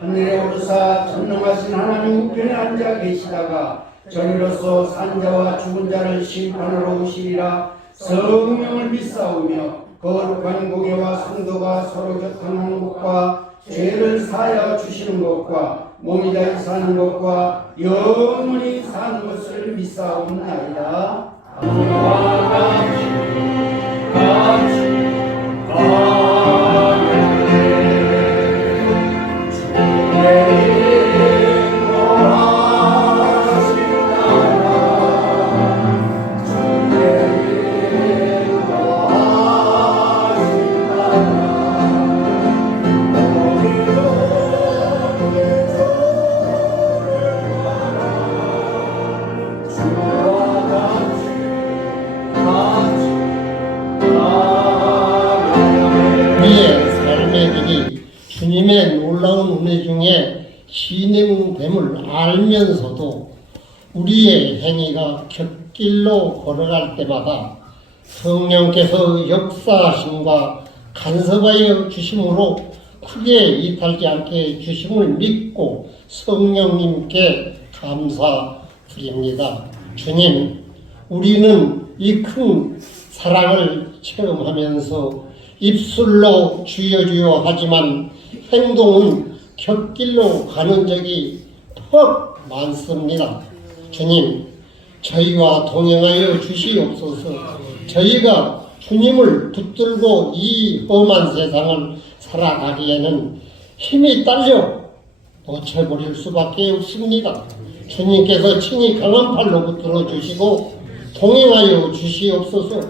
하늘에 오르사 전능하신 하나님 우편에 앉아 계시다가 저리로서 산자와 죽은 자를 심판하러 오시리라. 성령을 믿사오며 거룩한 고개와 성도가 서로 교통하는 것과 죄를 사하여 주시는 것과 몸이 다시 사는 것과 영원히 사는 것을 믿사옵나이다. 같이 우리의 삶의 길이 주님의 놀라운 은혜 중에 진행됨을 알면서도 우리의 행위가 곁길로 걸어갈 때마다 성령께서 역사하심과 간섭하여 주심으로 크게 이탈지 않게 주심을 믿고 성령님께 감사드립니다. 주님, 우리는 이 큰 사랑을 체험하면서 입술로 주여 주여 하지만 행동은 곁길로 가는 적이 퍽 많습니다. 주님, 저희와 동행하여 주시옵소서. 저희가 주님을 붙들고 이 험한 세상을 살아가기에는 힘이 딸려 놓쳐버릴 수밖에 없습니다. 주님께서 친히 강한 팔로 붙들어 주시고 동행하여 주시옵소서.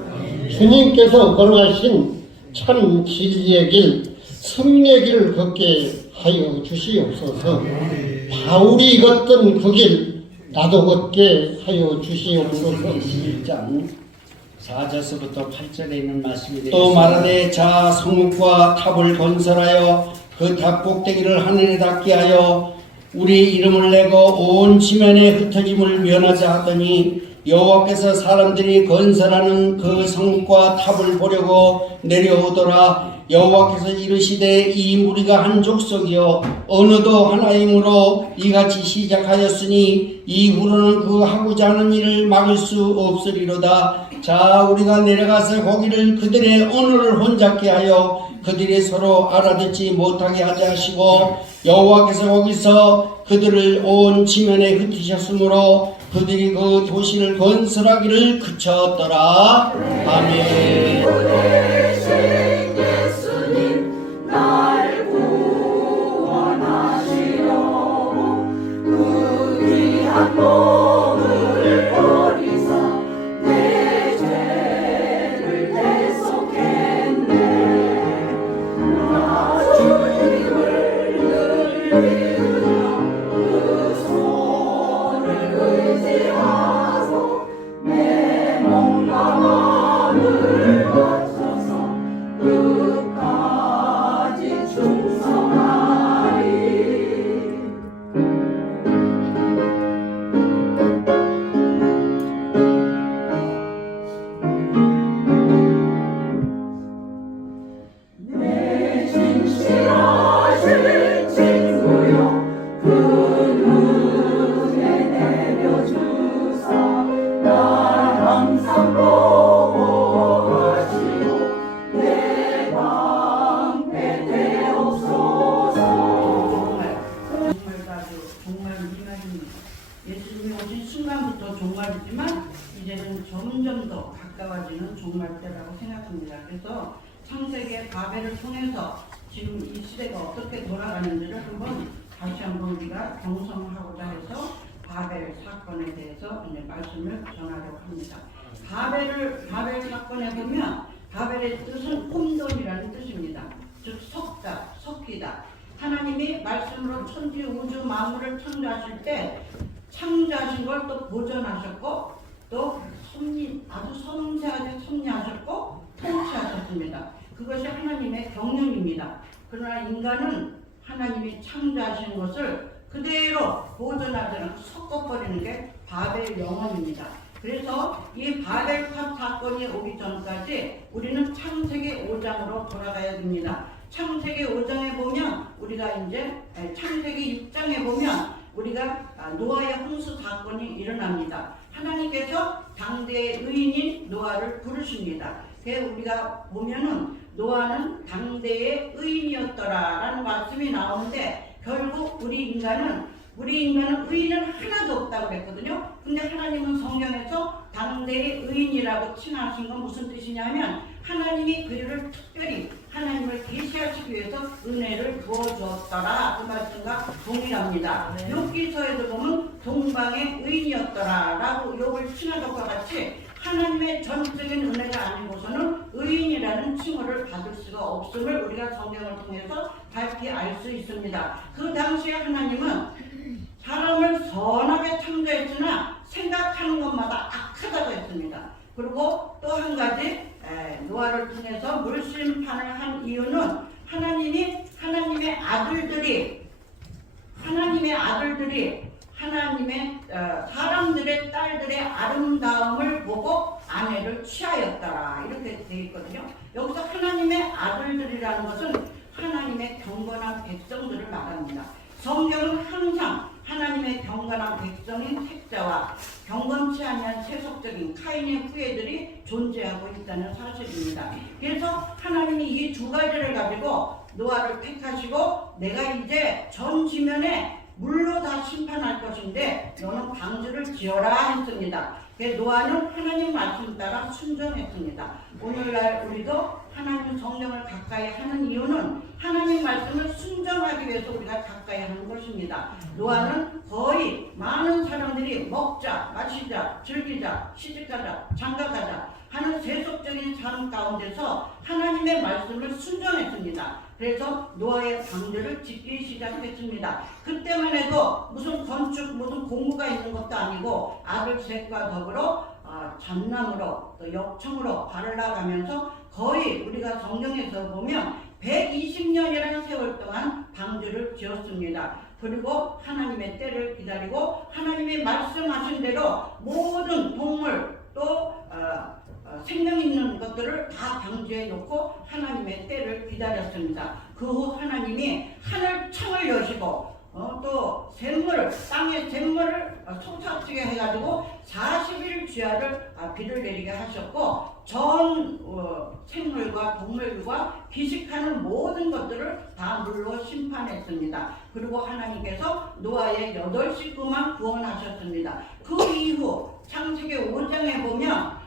주님께서 걸어가신 참 진리의 길, 승리의 길을 걷게 하여 주시옵소서. 바울이 걷던 그 길 나도 걷게 하여 주시옵소서. 1장 4절서부터 8절에 있는 말씀이 또 말하되 자 성읍과 탑을 건설하여 그 탑 꼭대기를 하늘에 닿게 하여 우리 이름을 내고 온 지면에 흩어짐을 면하자 하더니 여호와께서 사람들이 건설하는 그 성과 탑을 보려고 내려오더라. 여호와께서 이르시되 이 무리가 한 족속이요 어느도 하나임으로 이같이 시작하였으니 이후로는 그 하고자 하는 일을 막을 수 없으리로다. 자 우리가 내려가서 거기를 그들의 언어를 혼잡게 하여 그들이 서로 알아듣지 못하게 하자 하시고 여호와께서 거기서 그들을 온 지면에 흩으셨으므로 그들이 그 도시를 건설하기를 그쳤더라. 아멘. 예수님이 오신 순간부터 종말이지만 이제는 점점 더 가까워지는 종말 때라고 생각합니다. 그래서 창세기의 바벨을 통해서 지금 이 시대가 어떻게 돌아가는지를 다시 한번 우리가 경성하고자 해서 바벨 사건에 대해서 이제 말씀을 전하려고 합니다. 바벨 사건에 보면 바벨의 뜻은 혼돈이라는 뜻입니다. 즉 섞다, 섞이다. 하나님이 말씀으로 천지 우주 만물을 창조하실 때 창조하신 걸 또 보존하셨고 또 아주 섬세하게 섭리하셨고 통치하셨습니다. 그것이 하나님의 경륜입니다. 그러나 인간은 하나님이 창조하신 것을 그대로 보존하지 않고 섞어버리는 게 바벨 영혼입니다. 그래서 이 바벨탑 사건이 오기 전까지 우리는 창세기 5장으로 돌아가야 됩니다. 창세기 5장에 보면 우리가 이제 창세기 6장에 보면 우리가 노아의 홍수 사건이 일어납니다. 하나님께서 당대의 의인인 노아를 부르십니다. 그래서 우리가 보면은 노아는 당대의 의인이었더라라는 말씀이 나오는데 결국 우리 인간은 의인은 하나도 없다고 그랬거든요. 근데 하나님은 성경에서 당대의 의인이라고 칭하신 건 무슨 뜻이냐면 하나님이 그를 특별히 하나님을 계시하시기 위해서 은혜를 부어주었더라 그 말씀과 동일합니다. 욥기서에도 보면 동방의 의인이었더라라고 욥을 칭한 것과 같이 하나님의 전적인 은혜가 아니고서는 의인이라는 칭호를 받을 수가 없음을 우리가 성경을 통해서 밝히 알 수 있습니다. 그 당시에 하나님은 사람을 선하게 창조했으나 생각하는 것마다 악하다고 했습니다. 그리고 또 한 가지 노아를 통해서 물심판을 한 이유는 하나님의 아들들이 사람들의 딸들의 아름다움을 보고 아내를 취하였더라 이렇게 되어 있거든요. 여기서 하나님의 아들들이라는 것은 하나님의 경건한 백성들을 말합니다. 성경은 항상 하나님의 경건한 백성인 택자와 경건치 아니한 세속적인 카인의 후예들이 존재하고 있다는 사실입니다. 그래서 하나님이 이 두 가지를 가지고 노아를 택하시고 내가 이제 전 지면에 물로 다 심판할 것인데 너는 방주를 지어라 했습니다. 노아는 하나님 말씀 따라 순종했습니다. 오늘날 우리도 하나님 성령을 가까이 하는 이유는 하나님 말씀을 순종하기 위해서 우리가 가까이 하는 것입니다. 노아는 거의 많은 사람들이 먹자, 마시자, 즐기자, 시집가자, 장가가자 하는 세속적인 삶 가운데서 하나님의 말씀을 순종했습니다. 그래서 노아의 방주를 짓기 시작했습니다. 그때만 해도 무슨 건축, 무슨 공구가 있는 것도 아니고 아들 셋과 더불어 잣나무로 또 역청으로 발을 나가면서 거의 우리가 성경에서 보면 120년이라는 세월 동안 방주를 지었습니다. 그리고 하나님의 때를 기다리고 하나님의 말씀하신 대로 모든 동물 또 생명 있는 것들을 다 방주에 놓고 하나님의 때를 기다렸습니다. 그 후 하나님이 하늘 창을 여시고 또 땅의 샘물을 솟아치게 해가지고 40일 주야를 비를 내리게 하셨고 전 생물과 동물과 기식하는 모든 것들을 다 물로 심판했습니다. 그리고 하나님께서 노아의 8식구만 구원하셨습니다. 그 이후 창세기 5장에 보면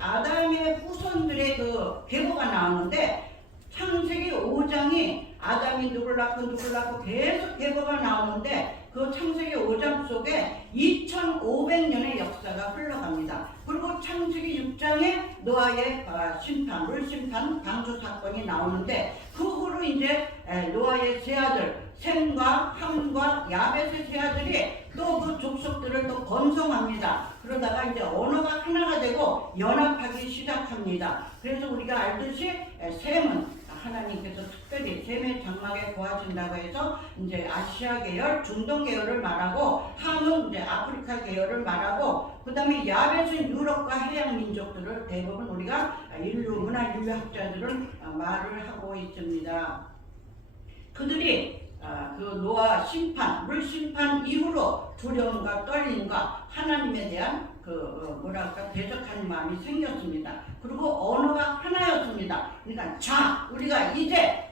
아담의 후손들의 그 계보가 나오는데 창세기 5장이 아담이 누굴 낳고 계속 계보가 나오는데 그 창세기 5장 속에 2500년의 역사가 흘러갑니다. 그리고 창세기 6장에 노아의 심판, 물심판, 방주 사건이 나오는데 그 후로 이제 노아의 세 아들 셈과 함과 야벳의 세 아들이 또 그 족속들을 또 건성합니다. 그러다가 이제 언어가 하나가 되고 연합하기 시작합니다. 그래서 우리가 알듯이 셈은 하나님께서 특별히 셈의 장막에 거하신다고 해서 이제 아시아 계열, 중동 계열을 말하고 함은 이제 아프리카 계열을 말하고 그 다음에 야벳은 유럽과 해양 민족들을 대부분 우리가 문화 인류학자들은 말을 하고 있습니다. 그들이 그 노아 심판, 물 심판 이후로 두려움과 떨림과 하나님에 대한 대적하는 마음이 생겼습니다. 그리고 언어가 하나였습니다. 그러니까 우리가 이제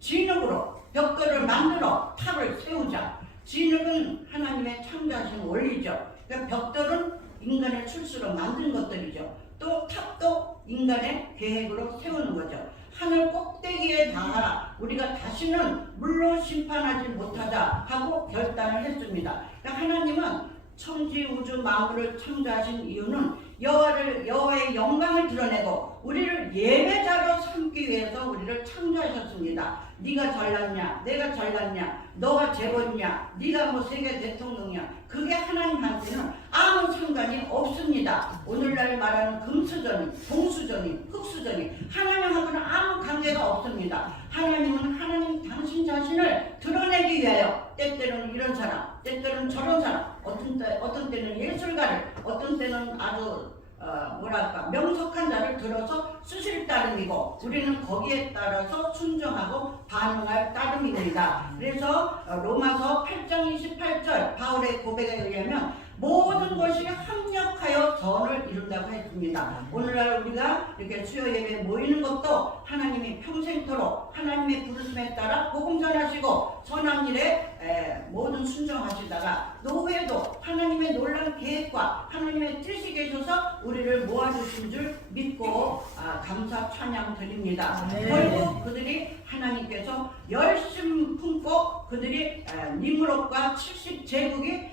진흙으로 벽돌을 만들어 탑을 세우자. 진흙은 하나님의 창조하신 원리죠. 그러니까 벽돌은 인간의 출수로 만든 것들이죠. 또 탑도 인간의 계획으로 세우는 거죠. 하늘 꼭대기에 닿아 우리가 다시는 물로 심판하지 못하자 하고 결단을 했습니다. 그러니까 하나님은 천지 우주 만물을 창조하신 이유는 여호와의 영광을 드러내고 우리를 예배자로 삼기 위해서 우리를 창조하셨습니다. 네가 잘났냐, 내가 잘났냐, 너가 재벌이냐, 네가 뭐 세계 대통령이냐, 그게 하나님한테는 아무 상관이 없습니다. 오늘날 말하는 금수저니, 동수저니, 흙수저니 하나님하고는 아무 관계가 없습니다. 하나님은 하나님 당신 자신을 드러내기 위하여 때때로는 이런 사람, 때때로는 저런 사람, 어떤 때는 예술가를, 어떤 때는 아주 명석한 자를 들어서 쓰실 따름이고 우리는 거기에 따라서 따라서 순종하고 반응할 따름입니다. 그래서 로마서 8장 28절 바울의 고백에 의하면 모든 것이 합력하여 선을 이룬다고 했습니다. 오늘날 우리가 이렇게 수요 예배에 모이는 것도 하나님이 평생토록 하나님의 부르심에 따라 복음 전하시고 선한 일에 모든 순종하시다가 노후에도 하나님의 놀라운 계획과 하나님의 뜻이 계셔서 우리를 모아주신 줄 믿고 감사 찬양 드립니다. 결국 그들이 하나님께서 열심 품고 그들이 니므롯과 70제국이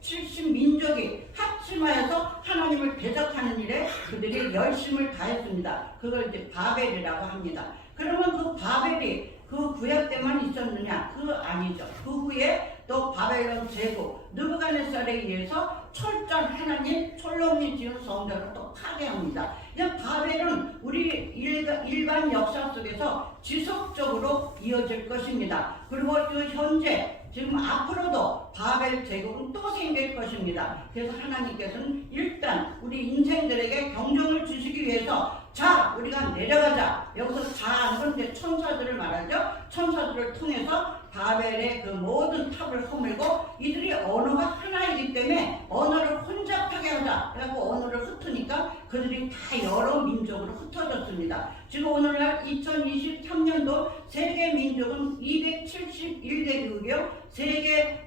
70민족이 합심하여서 하나님을 대적하는 일에 그들이 열심을 다했습니다. 그걸 이제 바벨이라고 합니다. 그러면 그 바벨이 그 구약 때만 있었느냐? 그 아니죠. 그 후에 또 바벨론 제국 느부갓네살에 의해서 철전 하나님 솔로몬이 지은 성전을 또 파괴합니다. 그냥 바벨은 우리 일반 역사 속에서 지속적으로 이어질 것입니다. 그리고 그 현재 지금 앞으로도 바벨 제국은 또 생길 것입니다. 그래서 하나님께서는 일단 우리 인생들에게 경종을 주시기 위해서 자 우리가 내려가자. 여기서 자는 건 이제 천사들을 말하죠. 천사들을 통해서 바벨의 그 모든 탑을 허물고 이들이 언어가 하나이기 때문에 언어를 혼잡하게 하자. 그래갖고 언어를 흩으니까 그들이 다 여러 민족으로 흩어졌습니다. 지금 오늘날 2023년도 세계 민족은 271개국이요. 세계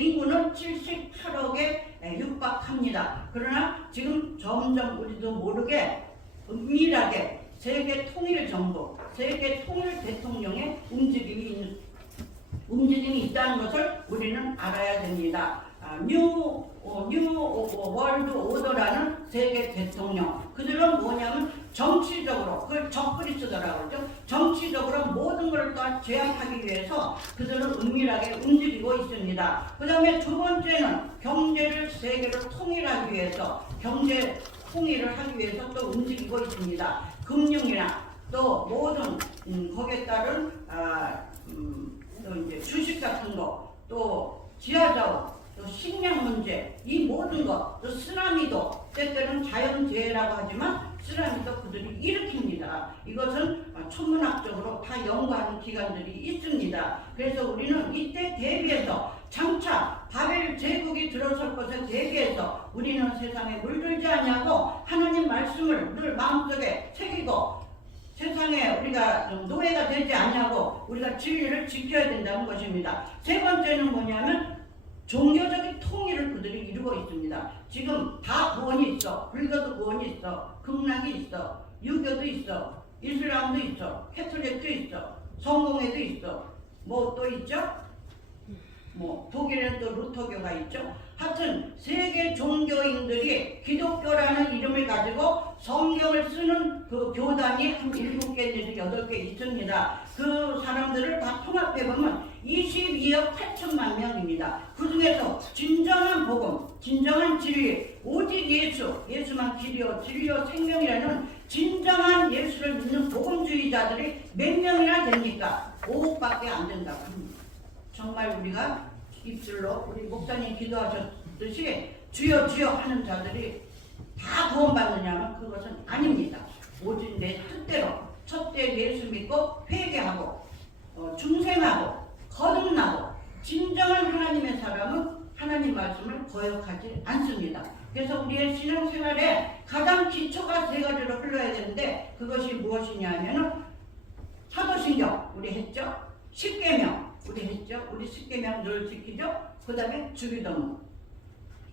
인구는 78억에 육박합니다. 그러나 지금 점점 우리도 모르게 은밀하게 세계 통일 정부, 세계 통일 대통령의 움직임이 있다는 것을 우리는 알아야 됩니다. 뉴 월드 오더라는 세계 대통령, 그들은 뭐냐면 정치적으로, 그걸 적그리스도라고 그러죠. 정치적으로 모든 걸 다 제압하기 위해서 그들은 은밀하게 움직이고 있습니다. 그 다음에 두 번째는 경제를 세계로 통일하기 위해서, 경제 통일을 하기 위해서 또 움직이고 있습니다. 금융이나 또 모든 거기에 따른 또 이제 주식 같은 거, 또 지하자원, 또 식량 문제, 이 모든 것, 또 쓰나미도 때때는 자연재해라고 하지만 쓰나미도 그들이 일으킵니다. 이것은 천문학적으로 다 연구하는 기관들이 있습니다. 그래서 우리는 이때 대비해서 장차 바벨 제국이 들어설 것에 대비해서 우리는 세상에 물들지 아니하고 하나님 말씀을 늘 마음속에 새기고 세상에 우리가 노예가 되지 아니하고 우리가 진리를 지켜야 된다는 것입니다. 세 번째는 뭐냐면 종교적인 통일을 그들이 이루고 있습니다. 지금 다 구원이 있어. 불교도 구원이 있어. 극락이 있어. 유교도 있어. 이슬람도 있어. 캐톨릭도 있어. 성공회도 있어. 뭐 또 있죠? 뭐 독일에는 또 루터교가 있죠. 하여튼 세계 종교인들이 기독교라는 이름을 가지고 성경을 쓰는 그 교단이 한 7개 내지 8개 있습니다. 그 사람들을 다 통합해보면 22억 8천만 명입니다. 그 중에서 진정한 복음, 진정한 진리, 오직 예수만 길이요 진리요 생명이라는 진정한 예수를 믿는 복음주의자들이 몇 명이나 됩니까? 5억밖에 안 된다고 합니다. 정말 우리가 입술로 우리 목사님 기도하셨듯이 주여 주여 하는 자들이 다 구원받느냐면 그것은 아닙니다. 오직 내 뜻대로 첫째 예수 믿고 회개하고 중생하고 거듭나고 진정한 하나님의 사람은 하나님 말씀을 거역하지 않습니다. 그래서 우리의 신앙생활에 가장 기초가 세 가지로 흘러야 되는데 그것이 무엇이냐 하면은 사도신경 우리 했죠. 십계명 우리 했죠. 우리 십계명 늘 지키죠. 그 다음에 주기도문.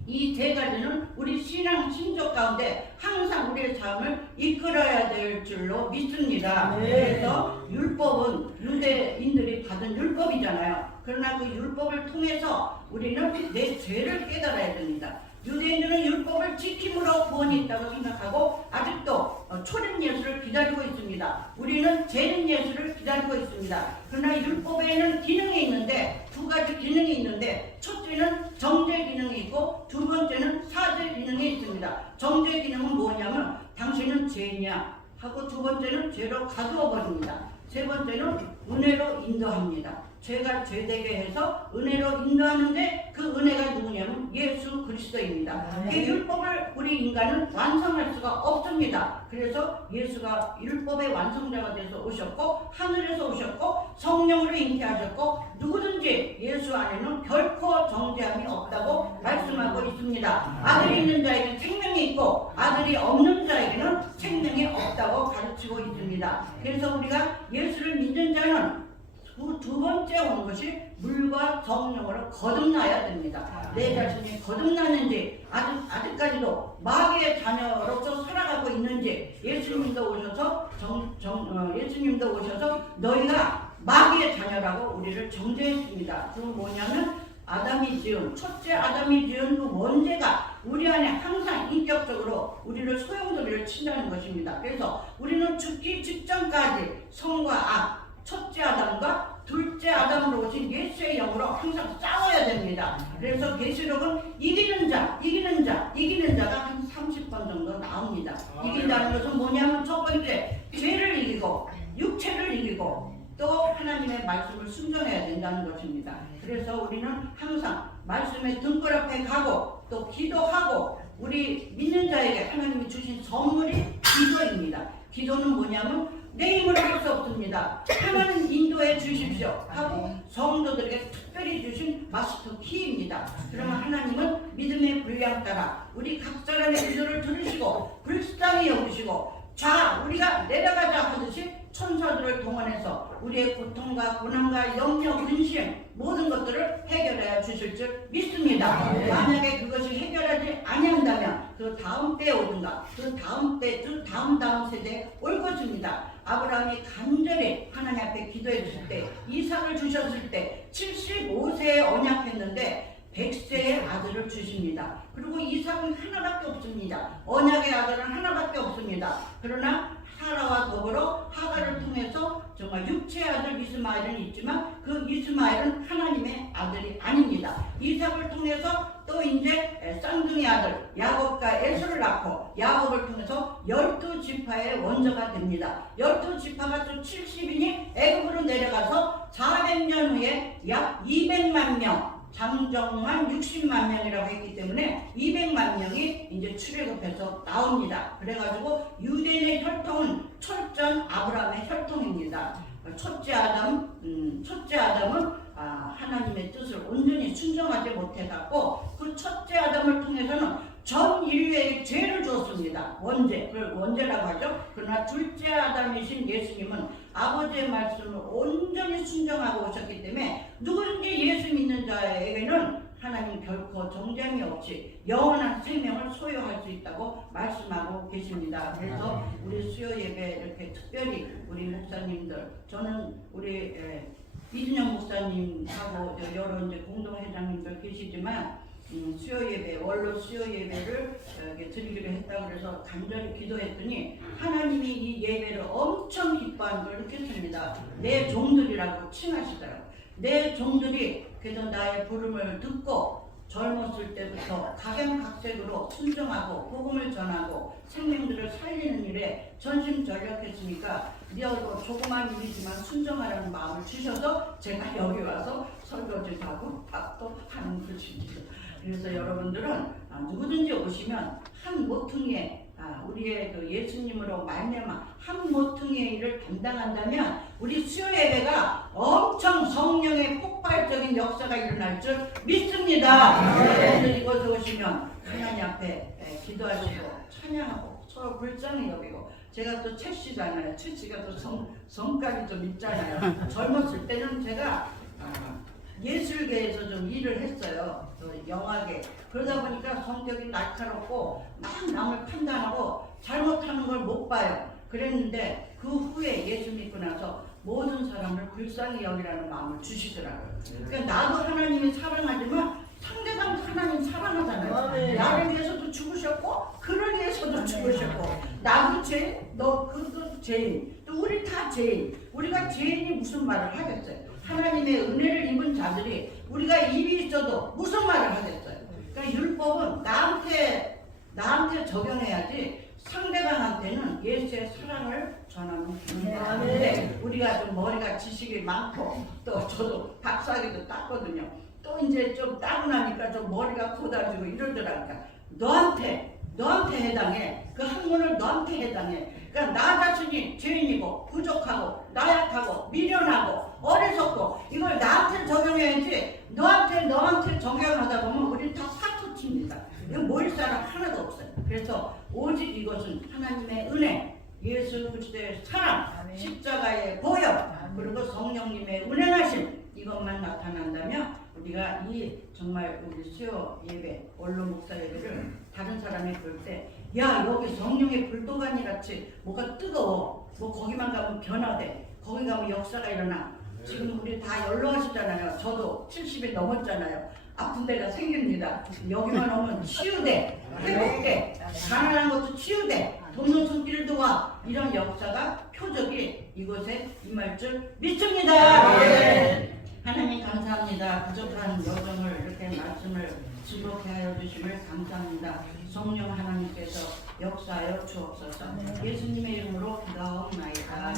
이 세 가지는 우리 신앙 신조 가운데 항상 우리의 삶을 이끌어야 될 줄로 믿습니다. 그래서 율법은 유대인들이 받은 율법이잖아요. 그러나 그 율법을 통해서 우리는 내 죄를 깨달아야 됩니다. 유대인들은 율법을 지킴으로 구원이 있다고 생각하고 아직도 초림 예수를 기다리고 있습니다. 우리는 재림 예수를 기다리고 있습니다. 그러나 율법에는 기능이 있는데 두 가지 기능이 있는데 첫째는 정죄 기능이 있고 두 번째는 사죄 기능이 있습니다. 정죄 기능은 뭐냐면 당신은 죄냐 하고 두 번째는 죄로 가두어 버립니다. 세 번째는 은혜로 인도합니다. 죄가 죄되게 해서 은혜로 인도하는데 그 은혜가 누구냐면 예수 그리스도입니다. 그 율법을 우리 인간은 완성할 수가 없습니다. 그래서 예수가 율법의 완성자가 돼서 오셨고 하늘에서 오셨고 성령으로 잉태하셨고 누구든지 예수 안에는 결코 정죄함이 없다고 말씀하고 있습니다. 아들이 있는 자에게는 생명이 있고 아들이 없는 자에게는 생명이 없다고 가르치고 있습니다. 그래서 우리가 예수를 믿는 자는 두 번째 오는 것이 물과 성령으로 거듭나야 됩니다. 내 자신이 거듭났는지 아직까지도 마귀의 자녀로서 살아가고 있는지 예수님도 오셔서 예수님도 오셔서 너희가 마귀의 자녀라고 우리를 정죄했습니다. 그 뭐냐면 아담이 지은 첫째 아담이 지은 그 원죄가 우리 안에 항상 인격적으로 우리를 소용돌이를 친다는 것입니다. 그래서 우리는 죽기 직전까지 성과 악 첫째 아담과 둘째 아담으로 오신 예수의 영으로 항상 싸워야 됩니다. 그래서 계시록은 이기는 자가 한 30번 정도 나옵니다. 이긴다는 것은 뭐냐면 첫 번째 죄를 이기고 육체를 이기고 또 하나님의 말씀을 순종해야 된다는 것입니다. 그래서 우리는 항상 말씀의 등불 앞에 가고 또 기도하고 우리 믿는 자에게 하나님이 주신 선물이 기도입니다. 기도는 뭐냐면 내 힘으로 할 수 없습니다. 하나님 인도해 주십시오 하고 성도들에게 특별히 주신 마스터 키입니다. 그러면 하나님은 믿음의 분량 따라 우리 각 사람의 기도를 들으시고 불쌍히 여기시고 자 우리가 내려가자 하듯이 천사들을 동원해서 우리의 고통과 고난과 염려, 근심 모든 것들을 해결해 주실 줄 믿습니다. 만약에 그것이 해결하지 아니한다면 그 다음 때에 오든가 그 다음 때, 그 다음 세대에 올 것입니다. 아브라함이 간절히 하나님 앞에 기도해 주실 때 이삭을 주셨을 때 75세에 언약했는데 100세의 아들을 주십니다. 그리고 이삭은 하나밖에 없습니다. 언약의 아들은 하나밖에 없습니다. 그러나 사라와 더불어 하갈을 통해서 정말 육체의 아들 이스마엘은 있지만 그 이스마엘은 하나님의 아들이 아닙니다. 이삭을 통해서 또 이제 쌍둥이 아들 야곱과 에서를 낳고 야곱을 통해서 12지파의 원조가 됩니다. 12지파가 또 70인이 애굽으로 내려가서 400년 후에 약 200만 명 장정만 60만 명이라고 했기 때문에 200만 명이 이제 출애굽해서 나옵니다. 그래가지고 유대인의 혈통은 철전 아브라함의 혈통입니다. 첫째 아담은 하나님의 뜻을 온전히 순종하지 못해갖고 그 첫째 아담을 통해서는 전 인류에게 죄를 주었습니다. 그걸 원죄라고 하죠. 그러나 둘째 아담이신 예수님은 아버지의 말씀을 온전히 순종하고 오셨기 때문에 누구든지 예수 믿는 자에게는 하나님 결코 정죄함이 없이 영원한 생명을 소유할 수 있다고 말씀하고 계십니다. 그래서 우리 수요 예배 이렇게 특별히 우리 목사님들 저는 우리 이준영 목사님하고 여러 이제 공동회장님들 계시지만 수요 예배, 원로 수요 예배를 드리기로 했다고 그래서 간절히 기도했더니 하나님이 이 예배를 엄청 기뻐하는 걸 느꼈습니다. 내 종들이라고 칭하시더라고요. 내 종들이 그래서 나의 부름을 듣고 젊었을 때부터 각양각색으로 순종하고 복음을 전하고 생명들을 살리는 일에 전심전력했으니까 여러 조그만 일이지만 순종하라는 마음을 주셔서 제가 여기 와서 설거지도 하고 밥도 하는 것입니다. 그래서 여러분들은 누구든지 오시면 한 모퉁이에 우리의 그 예수님으로 말미암아 한 모퉁이의 일을 담당한다면 우리 수요 예배가 엄청 성령의 폭발적인 역사가 일어날 줄 믿습니다. 여러분들 이곳에 오시면 하나님 앞에 기도하시고 찬양하고 서로 불쌍히 여기고 제가 또 채씨잖아요. 채씨가 또 성까지 좀 있잖아요. 젊었을 때는 제가 예술계에서 좀 일을 했어요. 영화계. 그러다 보니까 성격이 날카롭고 막 남을 판단하고 잘못하는 걸 못 봐요. 그랬는데 그 후에 예수 믿고 나서 모든 사람을 불쌍히 여기라는 마음을 주시더라고요. 그러니까 나도 하나님이 사랑하지만 상대방 하나님 사랑하잖아요. 나를 위해서도 죽으셨고 그를 위해서도 죽으셨고 나도 죄인, 그도 죄인, 또 우리 다 죄인. 우리가 죄인이 무슨 말을 하겠어요? 하나님의 은혜를 입은 자들이 우리가 입이 있어도 무슨 말을 하겠어요? 그러니까 율법은 나한테 적용해야지 상대방한테는 예수의 사랑을 전하면 됩니다. 근데 우리가 좀 머리가 지식이 많고 또 저도 박사학위도 땄거든요. 또 이제 좀 따고 나니까 좀 머리가 고다지고 이러더라니까. 너한테 해당해. 그 학문을 너한테 해당해. 그러니까 나 자신이 죄인이고 부족하고 나약하고 미련하고 어리석고 이걸 나한테 적용해야지 너한테 적용하다 보면 우리 다 사토칩니다. 이거 모일 사람 하나도 없어요. 그래서 오직 이것은 하나님의 은혜, 예수 그리스도의 사랑, 십자가의 보혈, 그리고 성령님의 운행하심 이것만 나타난다면 우리가 이 정말 우리 수요 예배, 원로 목사 예배를 다른 사람이 볼 때 야 여기 성령의 불도가니 같이 뭐가 뜨거워, 뭐 거기만 가면 변화돼, 거기 가면 역사가 일어나. 지금 우리 다 연로하시잖아요. 저도 70이 넘었잖아요. 아픈 데가 생깁니다. 여기만 오면 치유돼, 회복돼, 가난한 것도 치유돼, 돕는 손길도 와. 이런 역사가 표적이 이곳에 임할 줄 믿습니다. 하나님 감사합니다. 부족한 여정을 이렇게 말씀을 즐겁게 하여 주심을 감사합니다. 성령 하나님께서 역사하여 주옵소서. 예수님의 이름으로 기도하옵나이다.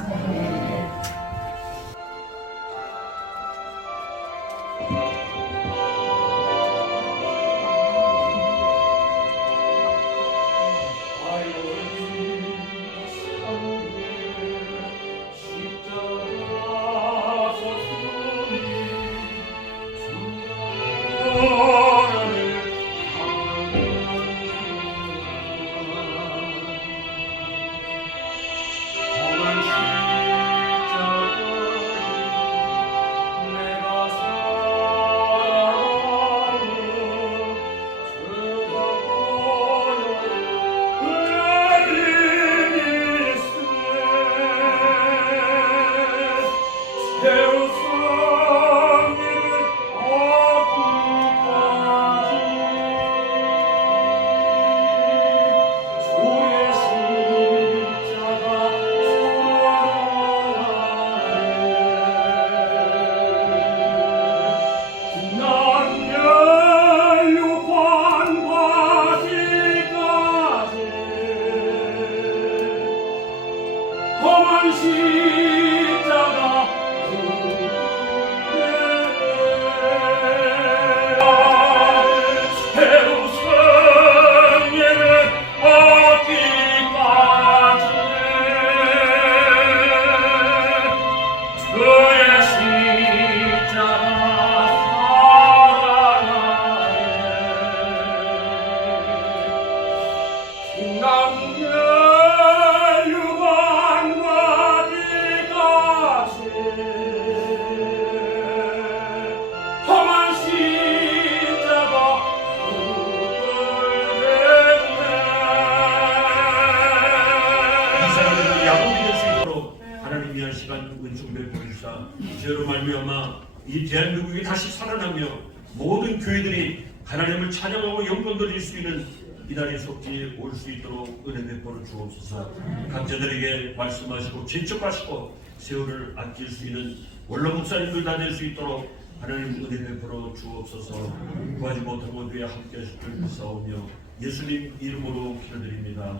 죄로 말미암아 이 대한민국이 다시 살아나며 모든 교회들이 하나님을 찬양하고 영광 돌릴 수 있는 이날의 속죄에 올 수 있도록 은혜 베풀어 주옵소서. 각자들에게 말씀하시고 진척하시고 세월을 아낄 수 있는 원로 목사님들 다 될 수 있도록 하나님 은혜 베풀어 주옵소서. 구하지 못한 곳에 함께 하실 줄 믿사오며 예수님 이름으로 기도드립니다.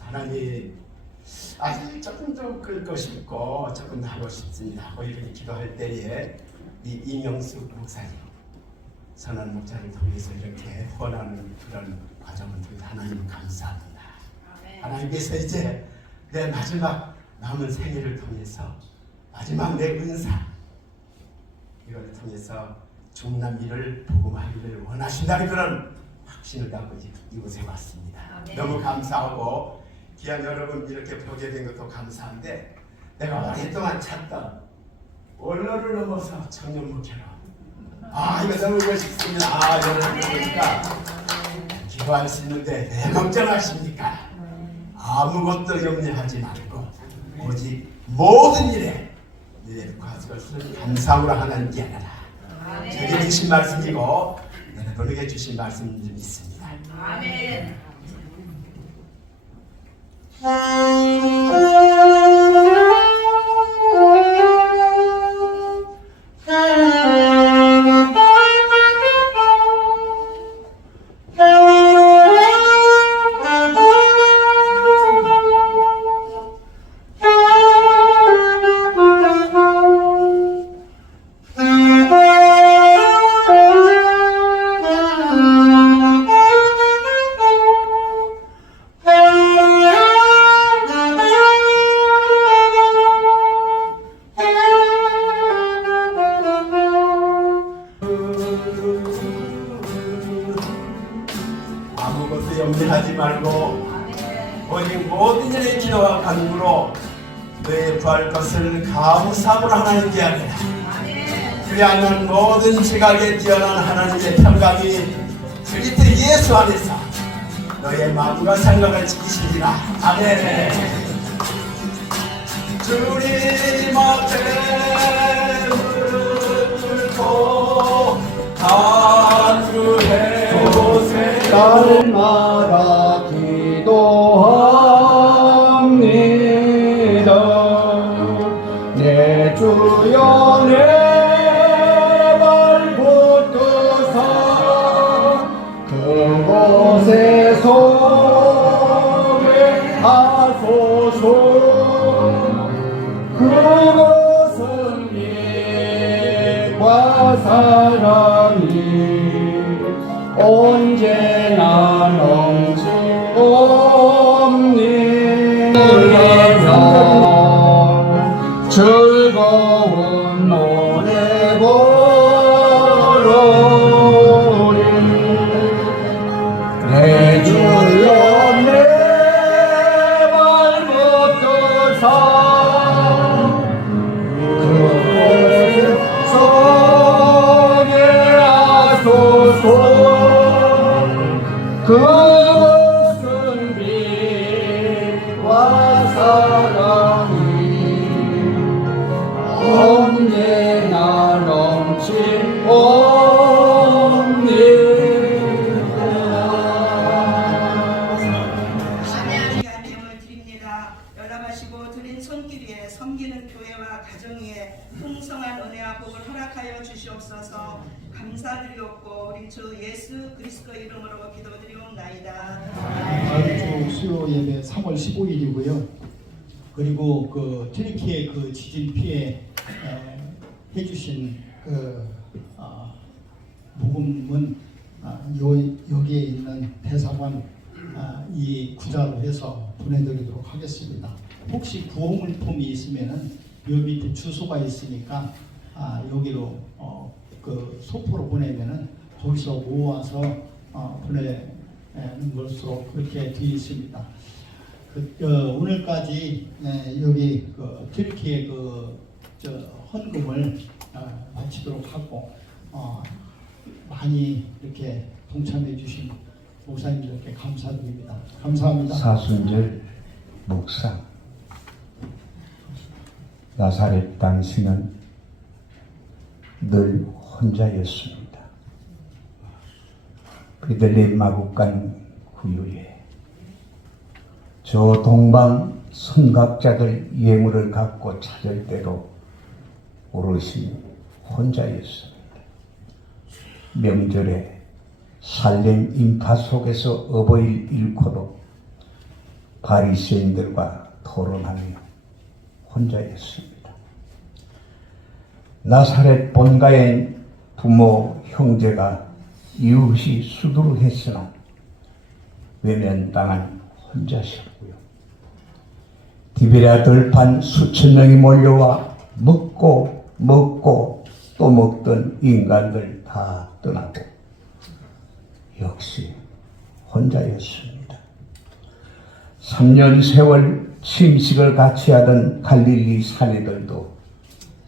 하나님 아직 조금 더 끌고 싶고 조금 더 하고 싶습니다 하고 이렇게 기도할 때에 이 이명숙 목사님 선한 목사를 통해서 이렇게 후원하는 그런 과정을 통해서 하나님 감사합니다. 하나님께서 이제 내 마지막 남은 생애를 통해서 마지막 내 은사 이걸 통해서 중남미를 복음하기를 원하신다는 그런 확신을 갖고 이곳에 왔습니다. 너무 감사하고 귀한 여러분 이렇게 보게 된 것도 감사한데 내가 오랫동안 찾던 원로를 넘어서 청년 목회로 이거 너무 멋있습니다. 여러분 보니까 기도할 수 있는데 왜 걱정하십니까? 아무것도 염려하지 말고 오직 모든 일에 과수를 감사함으로 하나님께 하라. 저에게 주신 말씀이고 여러분에게 주신 말씀인 줄 믿습니다. 아멘. 말고 오직 모든 일의 기도와 간구로 너의 구할 것을 감사함으로 하나님께 하리라. 그리하면 모든 지각에 뛰어난 하나님의 평강이 그리스도 예수 안에서 너의 마음과 생각을 지키시리라. 아멘. 주님 앞에 무릎 꿇고 간구해 보세요. 날마다 기도합니다. 내 주여 내 발 붙드사 그곳에 소개하소서. 그것은 믿과 사랑이 언제나 넘치옵니. 즐거운 노래 부르리. 내 주여 내 발붙드사 그곳에 소개하소서. 그것은 빛과 사랑이 언제나 넘치옵니다. 안녕을 드립니다. 연락하시고 드린 손길 위에 섬기는 교회와 가정 위에 풍성한 은혜와 복을 허락하여 주시옵소서. 감사드리옵고 우리 주 예수 그리스도 이름으로 기도드리옵나이다. 다음 주 수요 예배 3월 15일이고요. 그리고 그 튀르키예 그 지진 피해 해주신 그 복음은 여기에 있는 대사관 이 구자로 해서 보내드리도록 하겠습니다. 혹시 구호물품이 있으면은 요 밑에 주소가 있으니까 여기로 그 소포로 보내면은 거기서 모아서 보내는 것으로 그렇게 되어 있습니다. 오늘까지 여기 그 튀르키예 헌금을 마치도록 하고 많이 이렇게 동참해 주신 목사님들께 감사드립니다. 감사합니다. 사순절 묵상. 나사렛 당신은 늘 혼자였습니다. 베들레헴 마국간 후유에 저 동방 선각자들 예물을 갖고 찾을 때로 오롯이 혼자였습니다. 명절에 살렘 인파 속에서 어버이를 잃고도 바리새인들과 토론하며 혼자였습니다. 나사렛 본가엔 부모, 형제가 이웃이 수두를 했으나 외면당한 혼자셨고요. 디베랴 들판 수천 명이 몰려와 먹고 또 먹던 인간들 다 떠나고 역시 혼자였습니다. 3년 세월 침식을 같이 하던 갈릴리 사내들도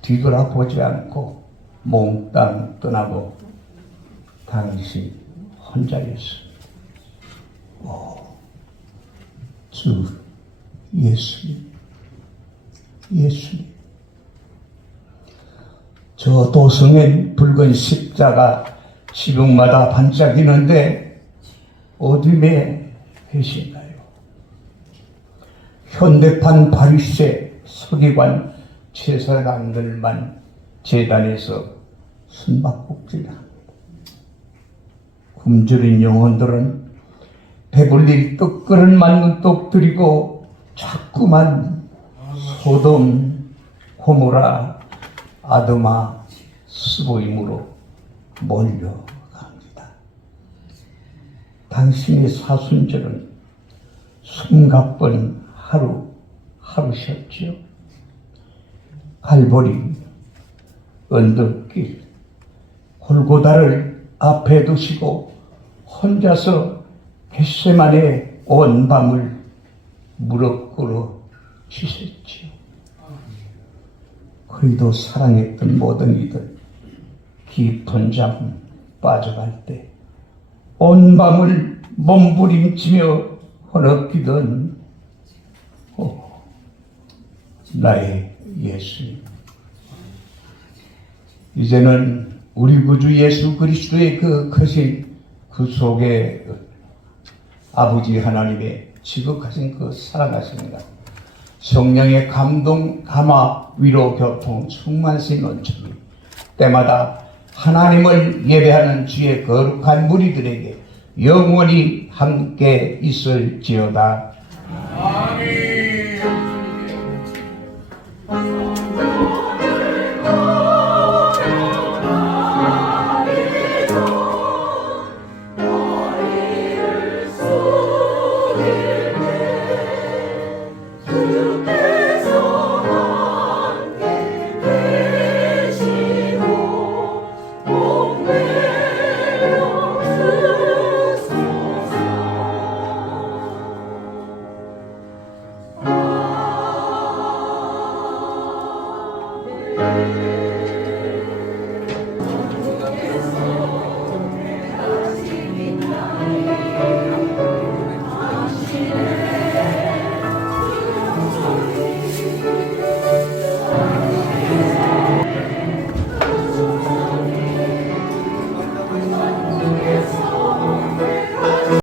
뒤돌아보지 않고 몽땅 떠나고 당신 혼자였습니다. 주 예수님. 저 도성엔 붉은 십자가 지붕마다 반짝이는데 어둠에 계신가요? 현대판 바리새 서기관 제사장들만 제단에서 숨바꼭질합니다. 굶주린 영혼들은 배불릴 떡그릇 맞는 떡 드리고 자꾸만 소돔, 고모라, 아드마, 스보임으로 몰려갑니다. 당신의 사순절은 숨가쁜 하루셨지요. 갈보리, 언덕길, 골고다를 앞에 두시고 혼자서 겟세마네 온 밤을 무릎 꿇어 쉬셨지요. 그리도 사랑했던 모든 이들 깊은 잠 빠져갈 때 온 밤을 몸부림치며 허덕이던 나의 예수님. 이제는 우리 구주 예수 그리스도의 그 크신 그 속에 아버지 하나님의 지극하신 그 사랑하심과 성령의 감동, 감화, 위로, 교통, 충만신 원천이 때마다 하나님을 예배하는 주의 거룩한 무리들에게 영원히 함께 있을지어다.